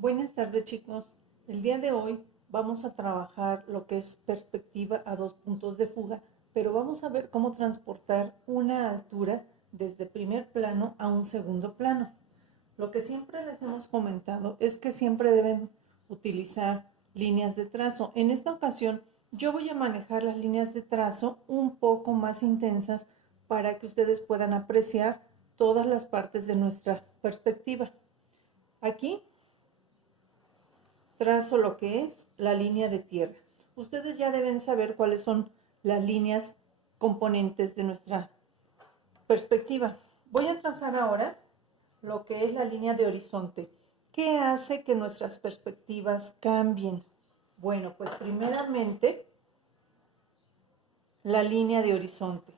Buenas tardes, chicos. El día de hoy vamos a trabajar lo que es perspectiva a dos puntos de fuga, pero vamos a ver cómo transportar una altura desde primer plano a un segundo plano. Lo que siempre les hemos comentado es que siempre deben utilizar líneas de trazo. En esta ocasión yo voy a manejar las líneas de trazo un poco más intensas para que ustedes puedan apreciar todas las partes de nuestra perspectiva. Aquí trazo lo que es la línea de tierra. Ustedes ya deben saber cuáles son las líneas componentes de nuestra perspectiva. Voy a trazar ahora lo que es la línea de horizonte. ¿Qué hace que nuestras perspectivas cambien? Bueno, pues primeramente la línea de horizonte.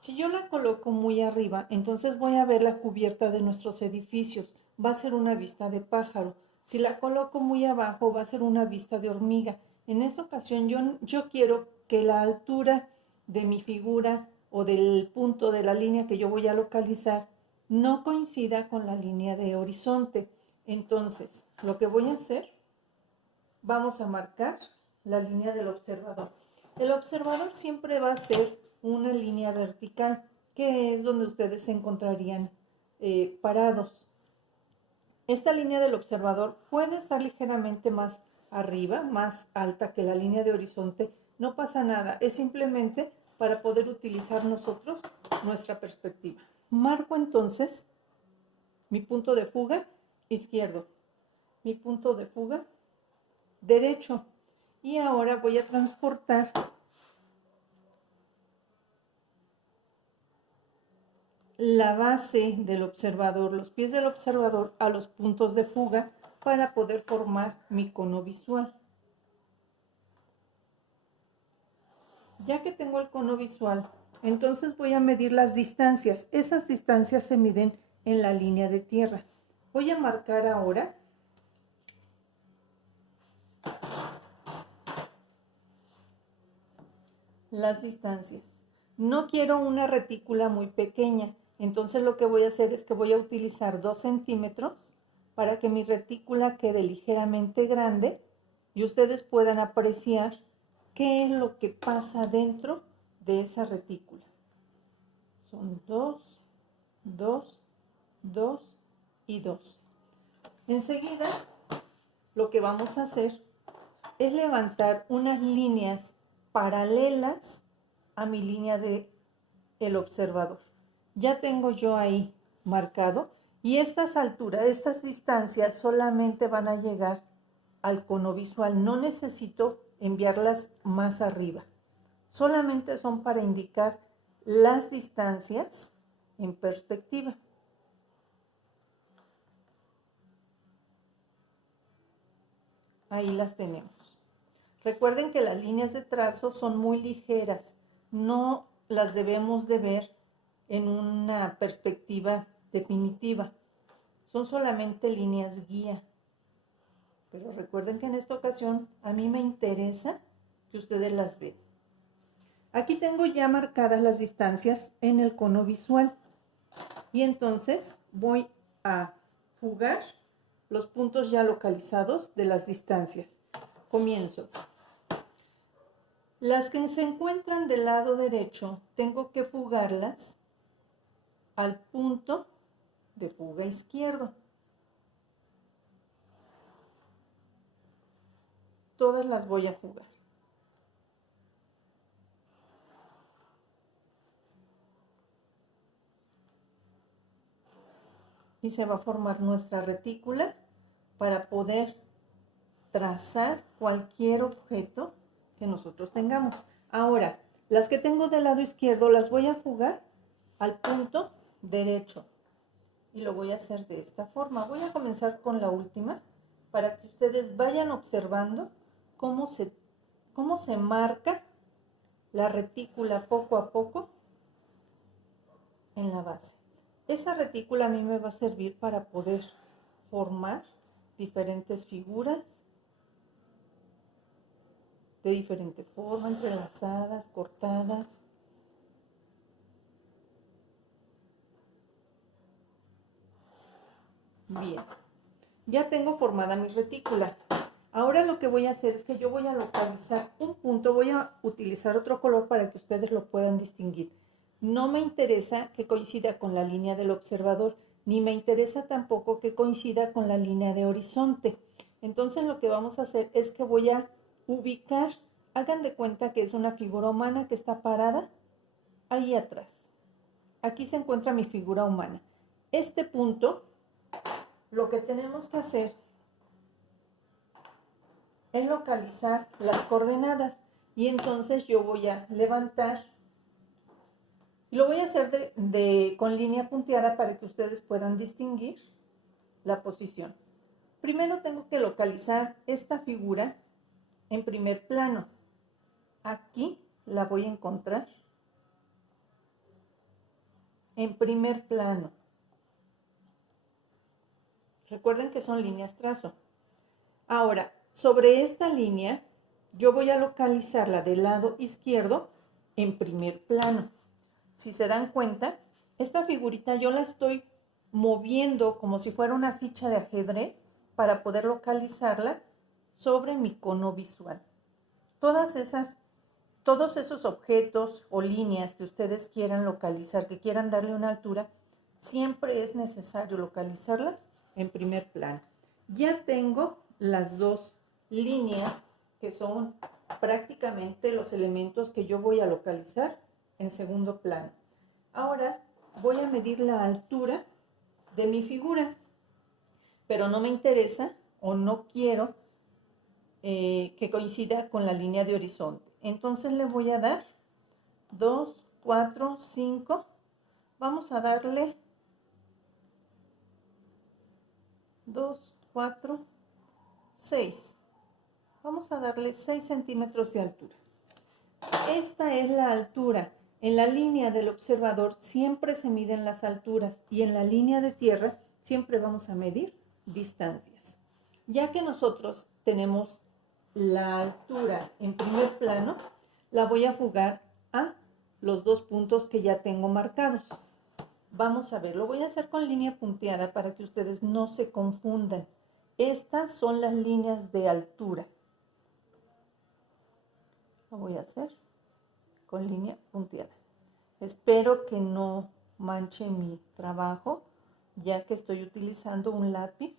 Si yo la coloco muy arriba, entonces voy a ver la cubierta de nuestros edificios. Va a ser una vista de pájaro. Si la coloco muy abajo, va a ser una vista de hormiga. En esta ocasión yo quiero que la altura de mi figura o del punto de la línea que yo voy a localizar no coincida con la línea de horizonte. Entonces, lo que voy a hacer, vamos a marcar la línea del observador. El observador siempre va a ser una línea vertical, que es donde ustedes se encontrarían parados. Esta línea del observador puede estar ligeramente más arriba, más alta que la línea de horizonte. No pasa nada, es simplemente para poder utilizar nosotros nuestra perspectiva. Marco entonces mi punto de fuga izquierdo, mi punto de fuga derecho. Y ahora voy a transportar la base del observador, los pies del observador a los puntos de fuga para poder formar mi cono visual. Ya que tengo el cono visual, entonces voy a medir las distancias. Esas distancias se miden en la línea de tierra. Voy a marcar ahora las distancias. No quiero una retícula muy pequeña, entonces lo que voy a hacer es que voy a utilizar 2 centímetros para que mi retícula quede ligeramente grande y ustedes puedan apreciar qué es lo que pasa dentro de esa retícula. Son 2, 2, 2 y 2. Enseguida lo que vamos a hacer es levantar unas líneas paralelas a mi línea de el observador. Ya tengo yo ahí marcado y estas alturas, estas distancias solamente van a llegar al cono visual. No necesito enviarlas más arriba. Solamente son para indicar las distancias en perspectiva. Ahí las tenemos. Recuerden que las líneas de trazo son muy ligeras, no las debemos de ver en una perspectiva definitiva, son solamente líneas guía. Pero recuerden que en esta ocasión a mí me interesa que ustedes las vean. Aquí tengo ya marcadas las distancias en el cono visual y entonces voy a fugar los puntos ya localizados de las distancias. Comienzo. Las que se encuentran del lado derecho, tengo que fugarlas al punto de fuga izquierdo. Todas las voy a fugar. Y se va a formar nuestra retícula para poder trazar cualquier objeto que nosotros tengamos. Ahora, las que tengo del lado izquierdo las voy a fugar al punto derecho y lo voy a hacer de esta forma. Voy a comenzar con la última para que ustedes vayan observando cómo se marca la retícula poco a poco en la base. Esa retícula a mí me va a servir para poder formar diferentes figuras de diferente forma, entrelazadas, cortadas. Bien, Ya tengo formada mi retícula. Ahora lo que voy a hacer es que yo voy a localizar un punto, voy a utilizar otro color para que ustedes lo puedan distinguir. No me interesa que coincida con la línea del observador, ni me interesa tampoco que coincida con la línea de horizonte. Entonces lo que vamos a hacer es que voy a ubicar, hagan de cuenta que es una figura humana que está parada ahí atrás. Aquí se encuentra mi figura humana. Este punto, lo que tenemos que hacer es localizar las coordenadas y entonces yo voy a levantar, lo voy a hacer con línea punteada para que ustedes puedan distinguir la posición. Primero tengo que localizar esta figura en primer plano. Aquí la voy a encontrar en primer plano. Recuerden que son líneas trazo. Ahora, sobre esta línea, yo voy a localizarla del lado izquierdo en primer plano. Si se dan cuenta, esta figurita yo la estoy moviendo como si fuera una ficha de ajedrez para poder localizarla sobre mi cono visual. Todos esos objetos o líneas que ustedes quieran localizar, que quieran darle una altura, siempre es necesario localizarlas en primer plano. Ya tengo las dos líneas que son prácticamente los elementos que yo voy a localizar en segundo plano. Ahora voy a medir la altura de mi figura, pero no me interesa o no quiero que coincida con la línea de horizonte. Entonces le voy a dar 2, 4, 5. Vamos a darle 2, 4, 6. Vamos a darle 6 centímetros de altura. Esta es la altura. En la línea del observador siempre se miden las alturas y en la línea de tierra siempre vamos a medir distancias. Ya que nosotros tenemos la altura en primer plano, la voy a fugar a los dos puntos que ya tengo marcados. Vamos a ver, lo voy a hacer con línea punteada para que ustedes no se confundan. Estas son las líneas de altura. Lo voy a hacer con línea punteada. Espero que no manche mi trabajo, ya que estoy utilizando un lápiz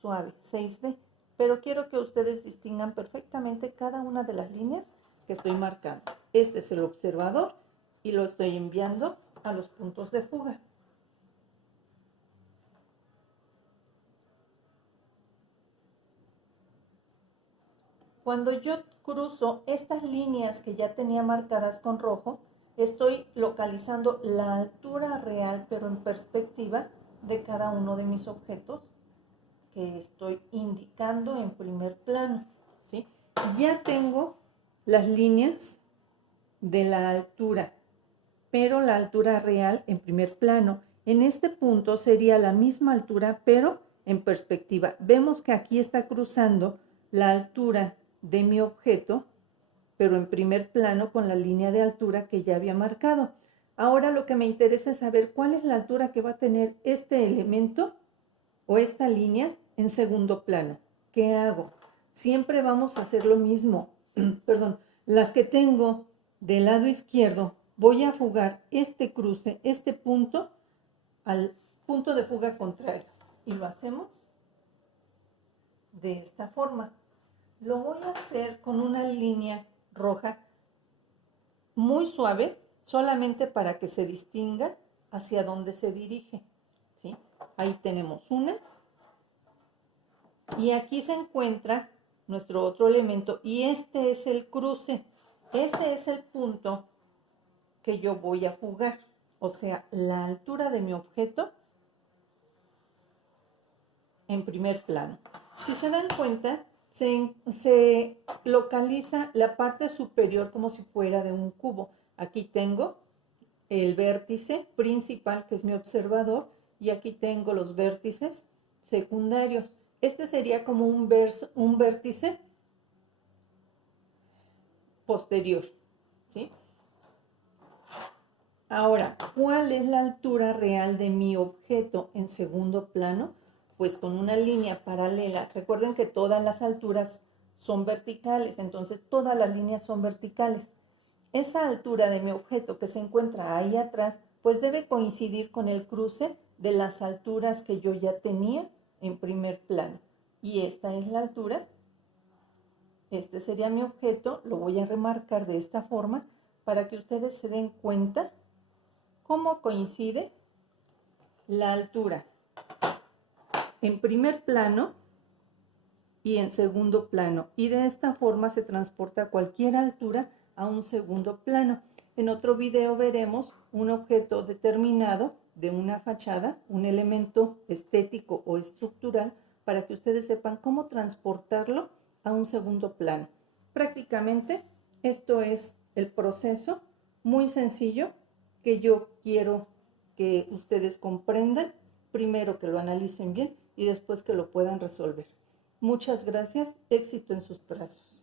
suave 6B, pero quiero que ustedes distingan perfectamente cada una de las líneas que estoy marcando. Este es el observador y lo estoy enviando a los puntos de fuga. Cuando yo cruzo estas líneas que ya tenía marcadas con rojo, estoy localizando la altura real, pero en perspectiva, de cada uno de mis objetos que estoy indicando en primer plano, ¿sí? Ya tengo las líneas de la altura, pero la altura real en primer plano. En este punto sería la misma altura, pero en perspectiva. Vemos que aquí está cruzando la altura de mi objeto, pero en primer plano con la línea de altura que ya había marcado. Ahora lo que me interesa es saber cuál es la altura que va a tener este elemento o esta línea en segundo plano. ¿Qué hago? Siempre vamos a hacer lo mismo. Perdón, las que tengo del lado izquierdo, voy a fugar este cruce, este punto, al punto de fuga contrario. Y lo hacemos de esta forma. Lo voy a hacer con una línea roja muy suave, solamente para que se distinga hacia dónde se dirige, ¿sí? Ahí tenemos una. Y aquí se encuentra nuestro otro elemento y este es el cruce. Ese es el punto que yo voy a fugar, o sea, la altura de mi objeto en primer plano. Si se dan cuenta, se localiza la parte superior como si fuera de un cubo. Aquí tengo el vértice principal, que es mi observador, y aquí tengo los vértices secundarios. Este sería como un vértice posterior, ¿sí? Ahora, ¿cuál es la altura real de mi objeto en segundo plano? pues con una línea paralela. Recuerden que todas las alturas son verticales, entonces todas las líneas son verticales. Esa altura de mi objeto que se encuentra ahí atrás, pues debe coincidir con el cruce de las alturas que yo ya tenía en primer plano. Y esta es la altura. Este sería mi objeto, lo voy a remarcar de esta forma para que ustedes se den cuenta cómo coincide la altura en primer plano y en segundo plano. Y de esta forma se transporta cualquier altura a un segundo plano. En otro video veremos un objeto determinado de una fachada, un elemento estético o estructural, para que ustedes sepan cómo transportarlo a un segundo plano. Prácticamente esto es el proceso muy sencillo que yo quiero que ustedes comprendan, primero que lo analicen bien y después que lo puedan resolver. Muchas gracias, éxito en sus trazos.